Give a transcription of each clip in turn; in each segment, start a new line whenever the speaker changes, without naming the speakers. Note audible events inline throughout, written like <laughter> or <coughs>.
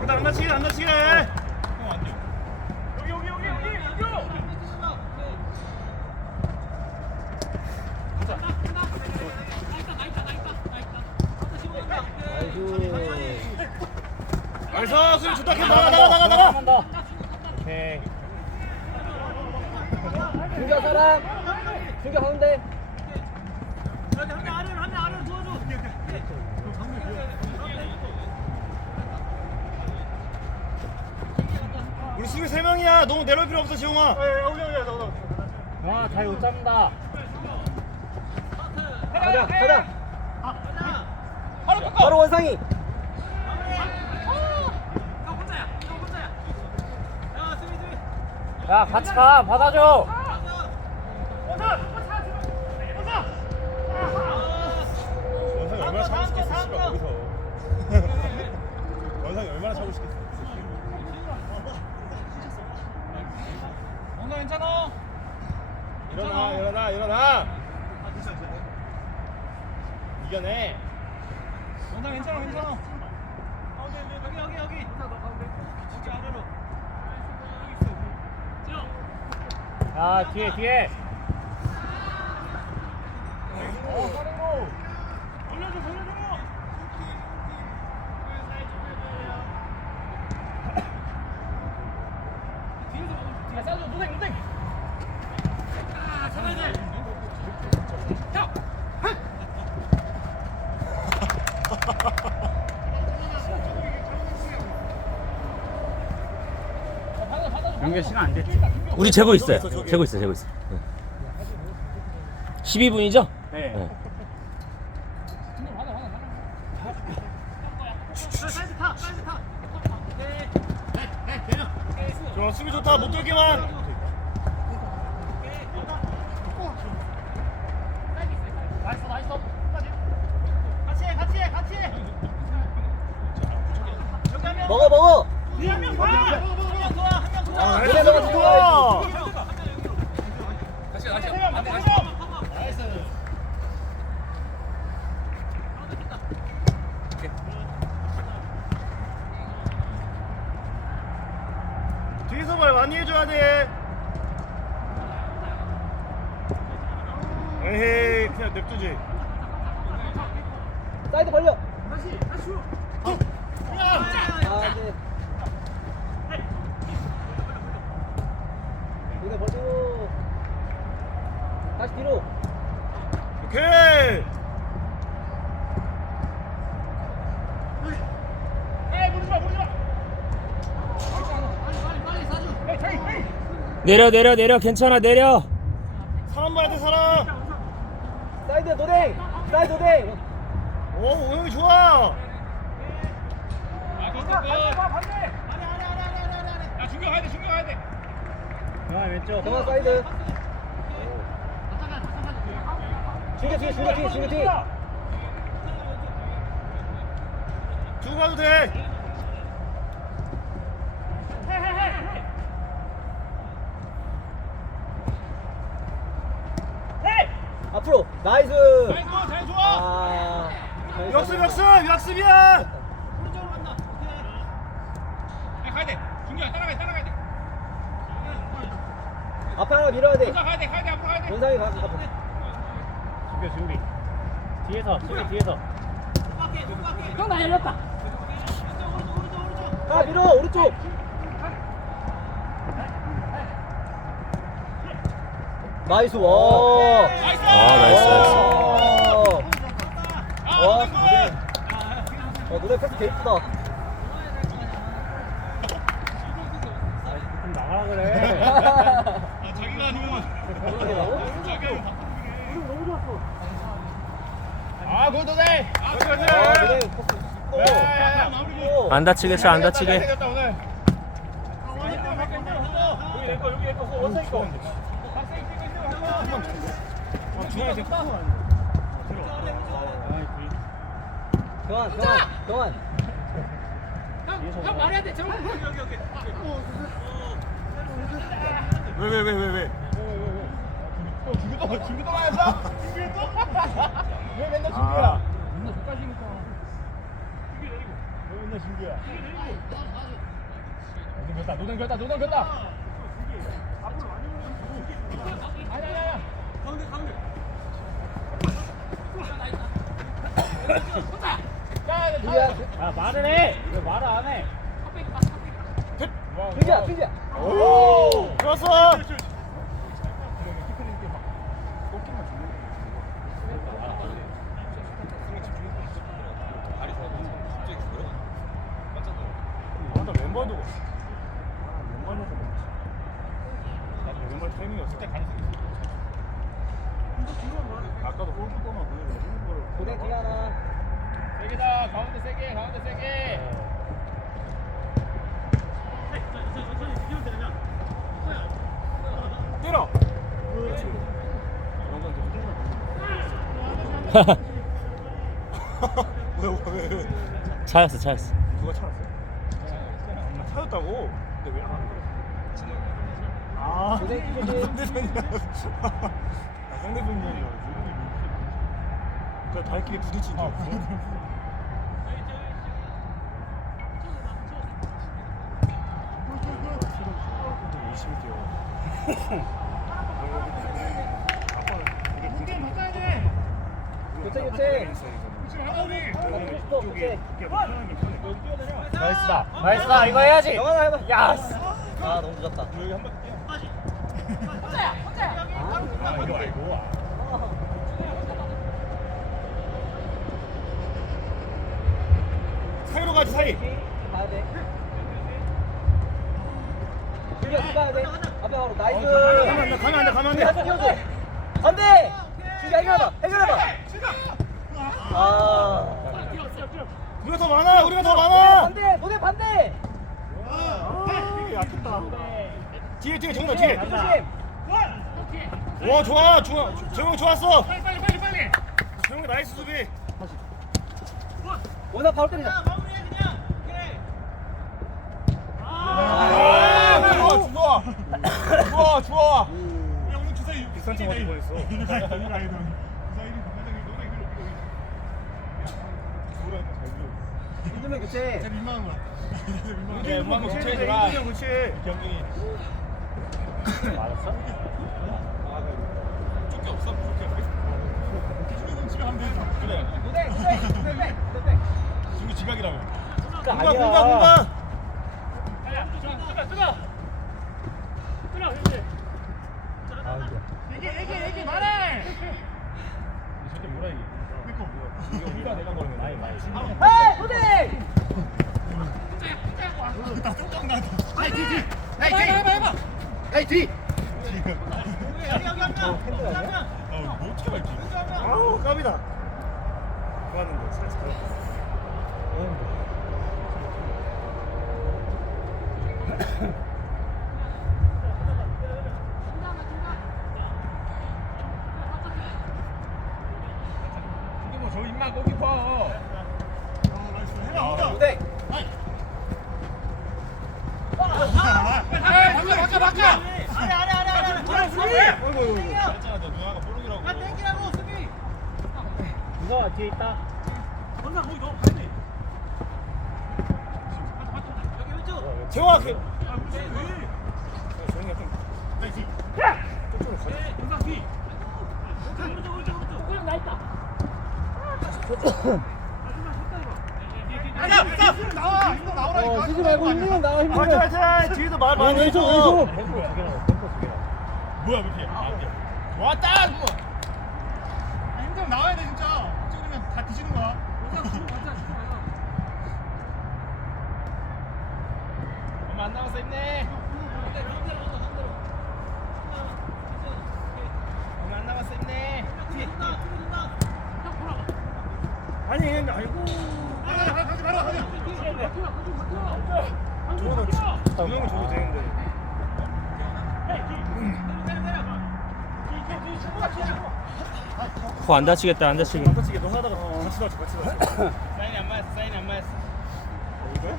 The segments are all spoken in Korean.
그다 안 다치게 안 다치게
나이스.
알서 수비 좋다 나가 나가 나가 나가
한다
오케이.
준규 사람. 준규 가운데
우리 수비 세 명이야. 너무 내려올 필요 없어 지용아.
아잘 못 잡는다. 가자 가자. 바로 원상이. 야 같이 가. 받아줘.
원상이 얼마나 차고 싶겠어 씨발 거기서. 원상이 얼마나 차고 싶겠어.
원상 괜찮아?
일어나 일어나 일어나. 이겨내.
원상 괜찮아 괜찮아? 여기 여기 여기 여기. 아래로.
야 뒤에 뒤에
돌려줘 돌려줘 뒤에서 싸줘 노댕 노댕 아 잡아야 돼 형!
연결 시간 안 됐지
우리 재고 있어요. 재고 있어, 재고 있어. 12분이죠?
네.
타
좋아 수비 좋다 못 들게만
나이스 나이스 같이 해 같이 해 같이 해 여기 한명
먹어 먹어 그래 너가 좋아
다시 다시 반대 다시 나이스
뒤에서 말 많이 해줘야 돼. 에헤이 그냥 냅두지.
사이드 벌려. 다시 다시 아 네. 이거 벌리고 다시 뒤로.
오케이.
내려, 내려, 내려. 괜찮아, 내려.
사람 봐야 돼 사람.
사이드 노댕 사이드 노댕.
오 오영이 좋아.
야 가야
돼아 왼쪽. 정원 사이드 중계 뒤에 중계 뒤에 중계 뒤에
두고 가도 돼.
앞으로 나이스.
잘 좋아 잘 좋아.
아
역습 역습 역습이야.
오른쪽으로 간다. 오케이. 야 가야 돼. 중경 따라가야 돼 따라가야 돼.
앞에 하나 밀어야 돼.
가야 돼 가야 돼 앞으로 가야 돼.
원상이 가 앞으로
준비 준비. 뒤에서 준비 뒤에서.
형나 열렸다.
아 밀어 오른쪽. 나이스 와.
나이스
아, 나이스, 나이스.
아
와. 어 노래 패스 개 이쁘다.
좀 나가라 그래
아 자기가 아니면 자기가
아
아,
아.
안 다치게 쳐, 안 다치게.
경환 경환 경환
형 말해야 돼 저기 여기 여기
왜 왜 왜 왜왜 또 준비 또 준비 또 가야죠 준비 또 왜 맨날
아.
준비야?
맨날 끝까지니까.
왜 맨날 준비야?
노당겼다, 노당겼다, 노당겼다. 아야야야. 가운데 가운데. 야,
준비야.
아 말을 해. 왜 말을 안 해?
준비야, 준비야.
오! 좋았어! 아, 나 왼발도. 아, 왼발도. 나도 왼발 타이밍이 없을 때 가능성이 있어. 아까도 골키퍼만 그대로
고대 뒤에 하나.
세게다. 가운데 세게. 가운데 세게.
때려. 그렇지. 그런 건 계속 왜, 왜, 왜?
차였어 차였어
누가? 나 찾았다고? 근데 왜 안? 아,
고대 <laughs>
나
뒤에.
상대편이야. 나 상대편이야. 그 발길에 부딪힌 줄 알았어. 열심히 뛰어.
교체, 교체.
나이스다. 나이스다. 이거 해야지.
영환아 해봐.
야.
아, 너무 늦었다.
여기 한번 뛰어. 아, 이거 말고. 사이로 가지 사이.
가야 돼. 준비야, 가야 돼. 앞에 바로 나이스.
가면 안 돼. 가면 안 돼. 가면 안 돼.
한번 띄워줘. 안 돼. 준비 해결해봐. 해결해봐. 아.
우리가 더 많아. 우리가 더 많아.
반대. 노대 반대.
아, 약했다. 뒤에 뒤에 정답 뒤에.
조심.
와 좋아 좋아. 재용 좋았어.
빨리 빨리 빨리 빨리.
재용이 나이스 수비.
원아 바로 때리자.
아, 좋아 좋아. 좋아 좋아.
야 오늘 주사위
비싼 차 맞을 뻔했어.
힘들면 교체.
민망한 거야.
예, 엄마 뭐 교체해 줘라. 교체. 경민이. 맞았어? 조끼 없어? 조끼 없어?
집에 가면 되지.
그래.
노대, 노대, 노대, 노대.
지금 지각이라며.
그거
공간 공간 공간.
야, 뜨거, 뜨거. 뜨거, 그렇지. 얘기, 얘기, 얘기 말해.
절대 뭐라 이게. 이거 우리가 내가 걸으면 나이 많이.
헤이, 노대.
해봐, 해봐. 아이 뒤.
아, 뭐.
노대.
아, 바꿔, 바꿔, 바꿔.
아래, 아래, 아래, 아래. 돌아, 수비.
어이구 어이구. 했잖아 너 누나가 뽀록이라고.
땡기라고 수비.
누가 뒤에 있다.
건사 거기 가야 돼.
여기 왼쪽.
재화 그. 정이가 좀. 쪽쪽으로 가자.
건사 뒤. 오른쪽, 오른쪽, 오른쪽. 그냥 나 있다. 나 나오라니까.
어, 쓰지 말고 힘들면 나와,
화이팅
힘들면.
화이팅. 뒤에도 말 많이
왼쪽,
해줘.
왼쪽.
템포 두 개나 템포 두 개나. 뭐야 왜 이렇게? 아.
좋았다, 뭐. 힘좀 나와야 돼 진짜. 찍으면 다 뒤지는 거야. 얼마 안 남았어 힘내. 얼마 안 남았어 힘내.
아니 근데 아이고.
가자, 가자, 가자, 가자, 가자.
저거는 두 명이 줘도 되는데.
코안 다치겠다 안 다치게
다치게 너 하다가 같이 다쳐 같이 다쳐. <coughs>
사인이 안 맞았어, 사인이 안 맞았어.
이거야?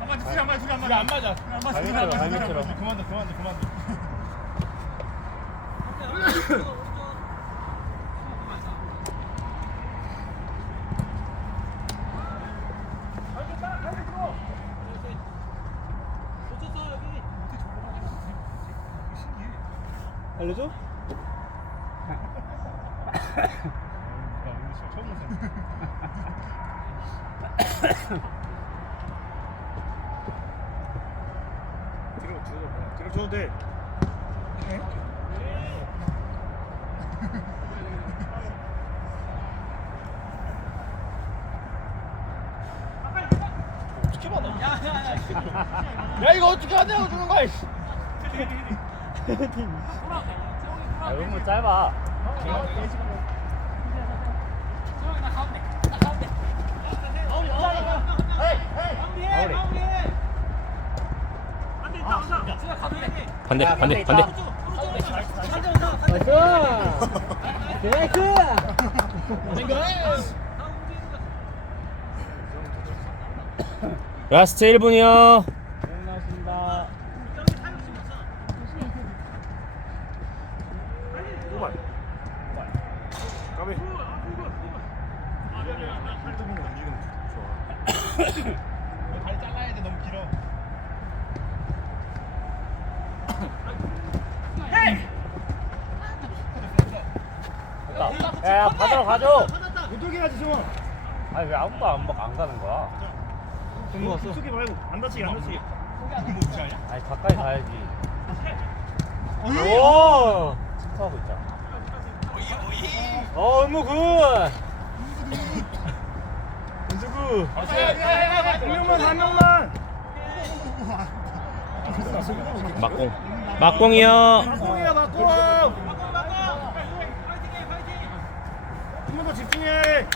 안 맞아, 둘이 안 맞아, 둘이 안 맞아. 안 맞아. 안 맞아, 둘이 안 맞아. 둘이 안. 맞아. 그만둬, 그만둬, 그만둬.
알려줘?
나 오늘 시험 처음 봤어. 뒤로 줘도 돼. 어떻게 받아? 야 이거 어떻게 하냐고 주는 거야. 이씨.
아 너무 짧아 마무리
반대 반대 반대
나이스!
라스트 1분이요.
고생하셨습니다.
오발. 까비. <coughs> 팔뚝으로 움직이는 거 좋아.
발 잘라야 돼 너무 길어
받으러 가줘
못들게 하지 정아.
아니 왜 아무도 안, 막 안 가는 거야
공 왔어. 게 말고 안 다치게 안 다치게.
아니 가까이 가야지 오 침투하고 있잖아 어 음무 굿
누구? 한 명만 한 명만.
막공 막공이요
한번 더 집중해.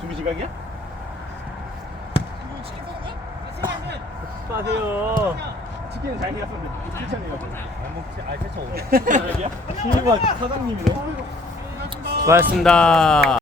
준비 시각이야?
빠세요.
치킨은 잘 익었었는데 추천해요.
안 먹지. 아니 세차 오네
사장님이네.
수고하셨습니다